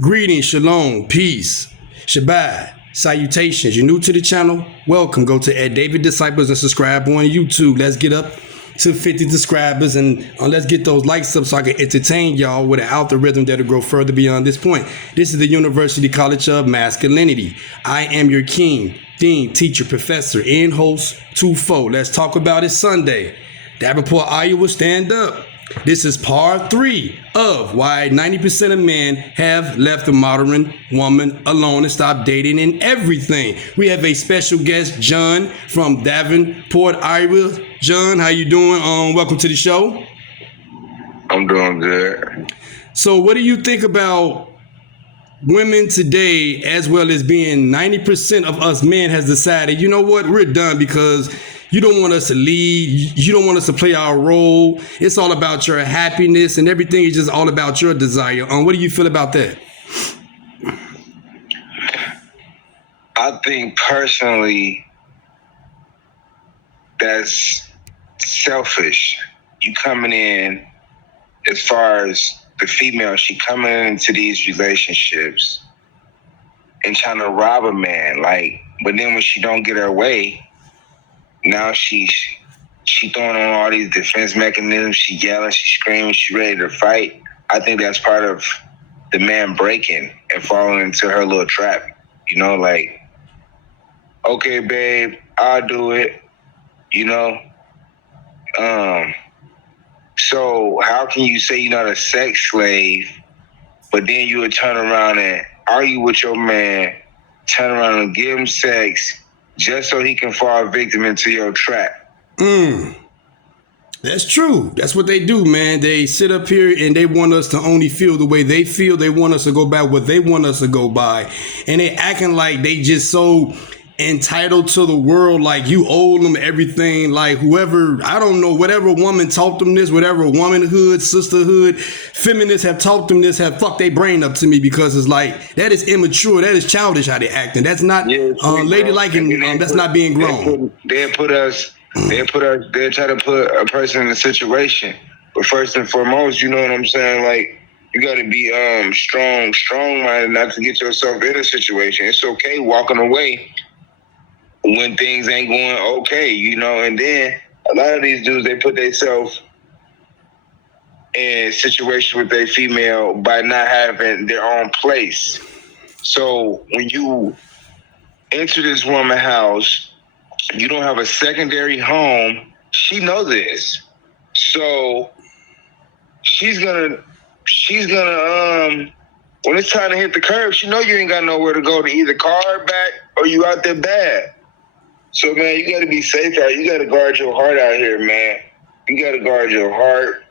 Greetings, shalom, peace, Shabbat, salutations. You're new to the channel? Welcome. Go to Ed David Disciples and subscribe on YouTube. Let's get up to 50 subscribers and let's get those likes up so I can entertain y'all with an algorithm that'll grow further beyond this point. This is the University College of Masculinity. I am your king, dean, teacher, professor, and host, 2-4. Let's talk about it Sunday. Davenport, Iowa, stand up. This is part 3 of why 90% of men have left the modern woman alone and stopped dating and everything. We have a special guest, John from Davenport, Iowa. John, how you doing? Welcome to the show. I'm doing good. So what do you think about women today, as well as being 90% of us men has decided, you know what, we're done because you don't want us to lead. You don't want us to play our role. It's all about your happiness and everything is just all about your desire. What do you feel about that? I think personally that's selfish. You coming in, as far as the female, she coming into these relationships and trying to rob a man. But then when she don't get her way, now she throwing on all these defense mechanisms. She yelling, she screaming, she ready to fight. I think that's part of the man breaking and falling into her little trap. You know, okay, babe, I'll do it. You know, so how can you say you're not a sex slave, but then you would turn around and argue with your man, turn around and give him sex just so he can fall victim into your trap? That's true. That's what they do, man. They sit up here and they want us to only feel the way they feel. They want us to go by what they want us to go by. And they acting like they just so entitled to the world, like you owe them everything, like whoever, I don't know, whatever woman taught them this, whatever womanhood, sisterhood, feminists have taught them this, have fucked their brain up to me, because it's like, that is immature, that is childish how they acting. That's not ladylike, and that's not being grown. They'll try to put a person in a situation. But first and foremost, you know what I'm saying? Like, you got to be strong-minded not to get yourself in a situation. It's okay walking away when things ain't going okay, you know. And then a lot of these dudes, they put themselves in a situation with their female by not having their own place. So when you enter this woman's house, you don't have a secondary home. She knows this. So she's gonna when it's time to hit the curb, she know you ain't got nowhere to go to either call her back or you out there bad. So, man, you got to be safe out. You got to guard your heart out here, man. You got to guard your heart,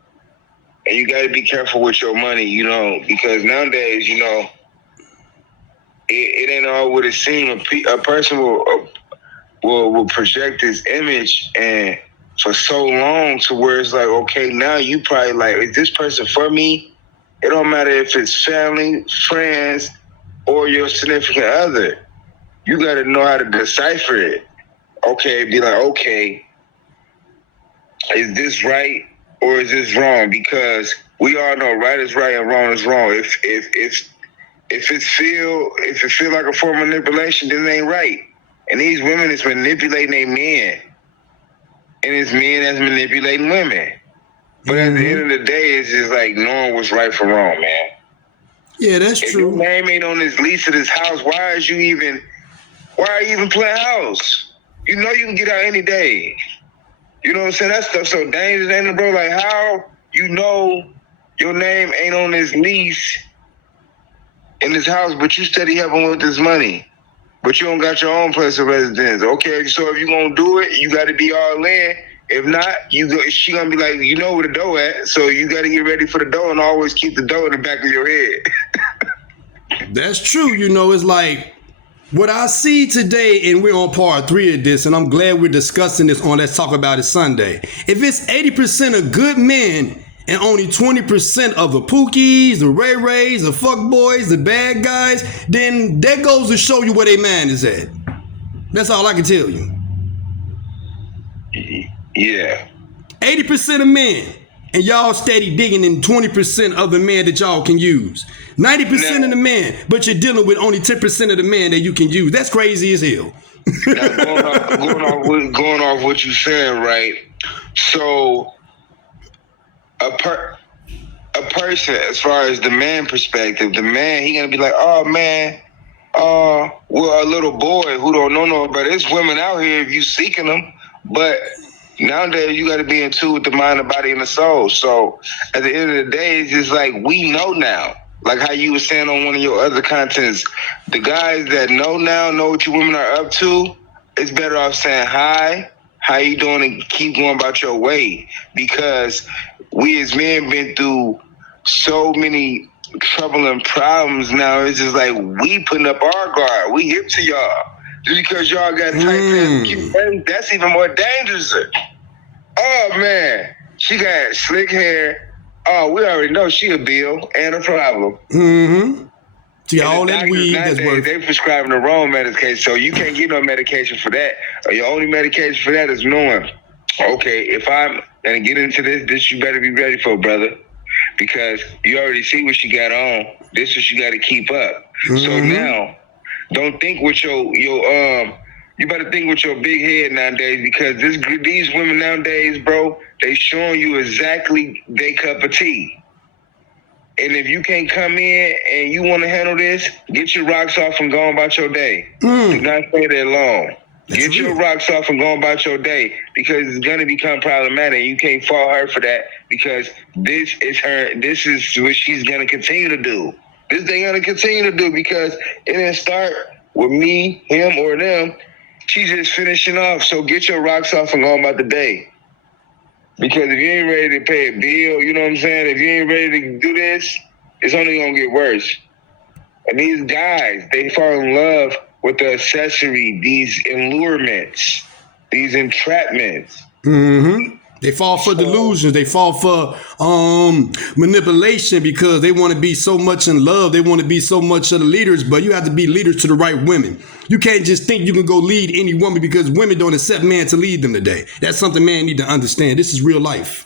and you got to be careful with your money, you know, because nowadays, you know, it ain't all what it seems. A person will project this image and for so long to where it's like, okay, now you probably like, is this person for me? It don't matter if it's family, friends, or your significant other. You got to know how to decipher it. Okay, be like, okay, is this right or is this wrong? Because we all know right is right and wrong is wrong. If it feel like a form of manipulation, then it ain't right. And these women is manipulating their men, and it's men that's manipulating women. But at the end of the day, it's just like knowing what's right from wrong, man. Yeah, that's if true. If your name ain't on this lease of this house, why are you even playing house? You know you can get out any day. You know what I'm saying? That stuff's so dangerous, ain't it, bro? Like, how you know your name ain't on this lease in this house, but you steady helping with this money, but you don't got your own place of residence. Okay, so if you gonna do it, you got to be all in. If not, she gonna be like, you know where the door at, so you got to get ready for the door and always keep the door in the back of your head. That's true. You know, it's like, what I see today, and we're on part 3 of this, and I'm glad we're discussing this on Let's Talk About It Sunday. If it's 80% of good men and only 20% of the pookies, the ray-rays, the fuckboys, the bad guys, then that goes to show you where their man is at. That's all I can tell you. Yeah. 80% of men and y'all steady digging in 20% of the men that y'all can use. 90% of the men, but you're dealing with only 10% of the men that you can use. That's crazy as hell. Now, going off what you're saying, right? So a person, as far as the man perspective, the man, he gonna be like, oh man, well, a little boy who don't know no, but there's women out here if you seeking them, but nowadays you got to be in tune with the mind, the body, and the soul. So at the end of the day, it's just like we know now. Like how you were saying on one of your other contents, the guys that know now know what you women are up to. It's better off saying hi, how you doing, and keep going about your way, because we as men been through so many trouble and problems. Now it's just like we putting up our guard. We hip to y'all. Just because y'all got tight pants, that's even more dangerous. Oh man, she got slick hair. Oh, we already know she a bill and a problem. Mm-hmm. She got all that weed that's worth. They prescribing the wrong medication, so you can't get no medication for that. Your only medication for that is knowing, okay, if I'm gonna get into this you better be ready for, brother, because you already see what she got on. This is what you got to keep up. So now, don't think with your you better think with your big head nowadays, because these women nowadays, bro, they showing you exactly their cup of tea. And if you can't come in and you want to handle this, get your rocks off and go on about your day. Do not stay there long. Get your rocks off and go about your day, because it's going to become problematic. You can't fault her for that, because this is what she's going to continue to do. This thing going to continue to do, because it didn't start with me, him, or them. She's just finishing off. So get your rocks off and go about the day. Because if you ain't ready to pay a bill, you know what I'm saying? If you ain't ready to do this, it's only going to get worse. And these guys, they fall in love with the accessory, these allurements, these entrapments. They fall for delusions. They fall for manipulation, because they want to be so much in love. They want to be so much of the leaders, but you have to be leaders to the right women. You can't just think you can go lead any woman, because women don't accept men to lead them today. That's something men need to understand. This is real life.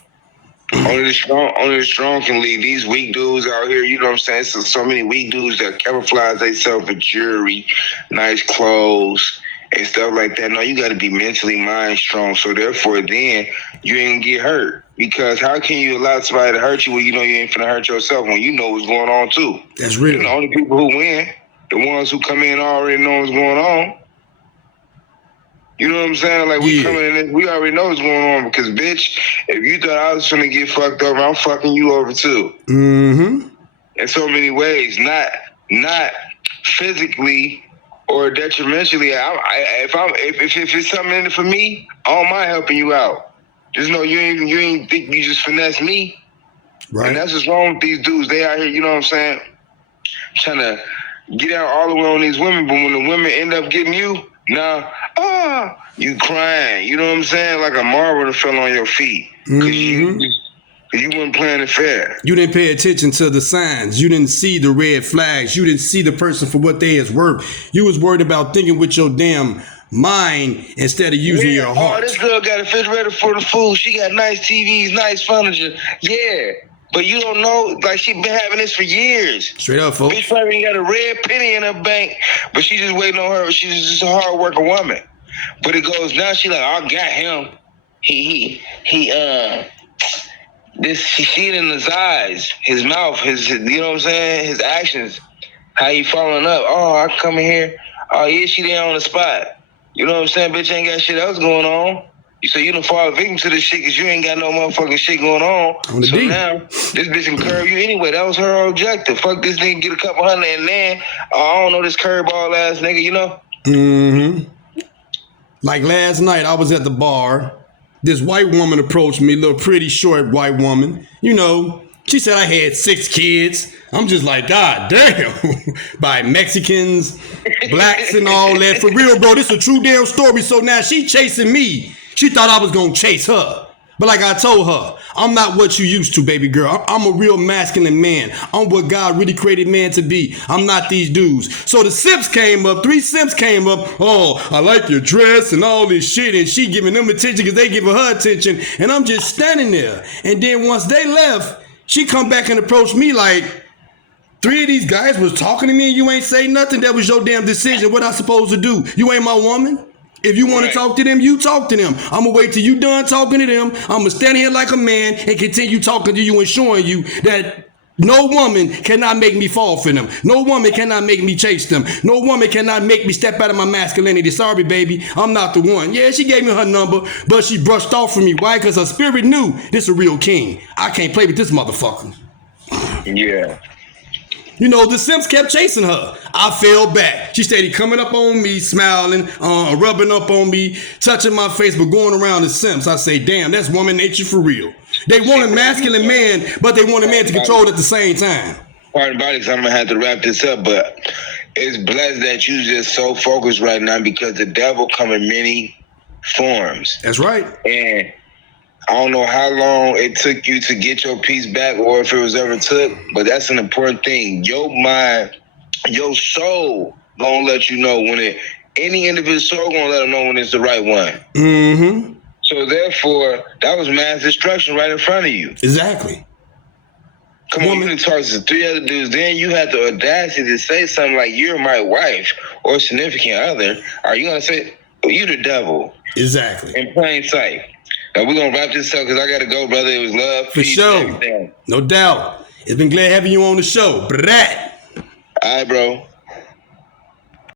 Only the strong can lead. These weak dudes out here, you know what I'm saying? So many weak dudes that camouflage themselves with jewelry, nice clothes, and stuff like that. No, you got to be mentally mind strong. So therefore, then you ain't get hurt. Because how can you allow somebody to hurt you when you know you ain't finna hurt yourself, when you know what's going on too? That's real. And the only people who win, the ones who come in already know what's going on. You know what I'm saying? Like, we coming in, we already know what's going on, because, bitch, if you thought I was finna get fucked over, I'm fucking you over too. In so many ways, not physically or detrimentally. If it's something in it for me, I don't mind helping you out. Just know you ain't think you just finesse me. Right. And that's what's wrong with these dudes. They out here, you know what I'm saying, trying to get out all the way on these women, but when the women end up getting you, now, you crying. You know what I'm saying? Like a marble that fell on your feet. Because you weren't playing it fair. You didn't pay attention to the signs. You didn't see the red flags. You didn't see the person for what they is worth. You was worried about thinking with your damn mind instead of using your heart. Oh, this girl got a refrigerator for the food. She got nice TVs, nice furniture. Yeah. But you don't know, like, she been having this for years. Straight up, folks. Bitch probably ain't got a red penny in her bank, but she just waiting on her. She's just a hard working woman. But it goes now, she like, I got him. He she see it in his eyes, his mouth, his, you know what I'm saying, his actions, how he following up. Oh, I come in here. Oh, yeah, she there on the spot. You know what I'm saying? Bitch ain't got shit else going on. So you done fall victim to this shit because you ain't got no motherfucking shit going on. So now, this bitch can curve you anyway. That was her objective. Fuck this nigga, get a couple hundred, and then, I don't know, this curveball ass nigga, you know? Like last night, I was at the bar. This white woman approached me, little pretty short white woman. You know, she said I had 6 kids. I'm just like, God damn. By Mexicans, blacks, and all that. For real, bro, this is a true damn story. So now she chasing me. She thought I was going to chase her. But like I told her, I'm not what you used to, baby girl. I'm a real masculine man. I'm what God really created man to be. I'm not these dudes. So the simps came up, 3 simps came up. Oh, I like your dress and all this shit. And she giving them attention because they giving her attention. And I'm just standing there. And then once they left, she come back and approached me like, 3 of these guys was talking to me and you ain't say nothing. That was your damn decision. What I supposed to do? You ain't my woman. If you want to talk to them, you talk to them. I'm going to wait till you done talking to them. I'm going to stand here like a man and continue talking to you and showing you that no woman cannot make me fall for them. No woman cannot make me chase them. No woman cannot make me step out of my masculinity. Sorry, baby. I'm not the one. Yeah, she gave me her number, but she brushed off from me. Why? Because her spirit knew this a real king. I can't play with this motherfucker. Yeah. You know, the simps kept chasing her. I fell back. She steady coming up on me, smiling, rubbing up on me, touching my face, but going around the simps. I say, damn, that's woman nature for real. They want a masculine man, but they want a man to control it at the same time. Pardon body, because I'm going to have to wrap this up, but it's blessed that you just so focused right now because the devil come in many forms. That's right. And I don't know how long it took you to get your peace back or if it was ever took, but that's an important thing. Your mind, your soul gonna let you know when any individual soul gonna let them know when it's the right one. Mm-hmm. So therefore, that was mass destruction right in front of you. Exactly. Come on, you done talked to 3 other dudes, then you had the audacity to say something like, you're my wife or significant other. Are you gonna say, well, you the devil? Exactly. In plain sight. Now we're going to wrap this up because I got to go, brother. It was love, for peace, sure. No doubt. It's been glad having you on the show. Brat. All right, bro.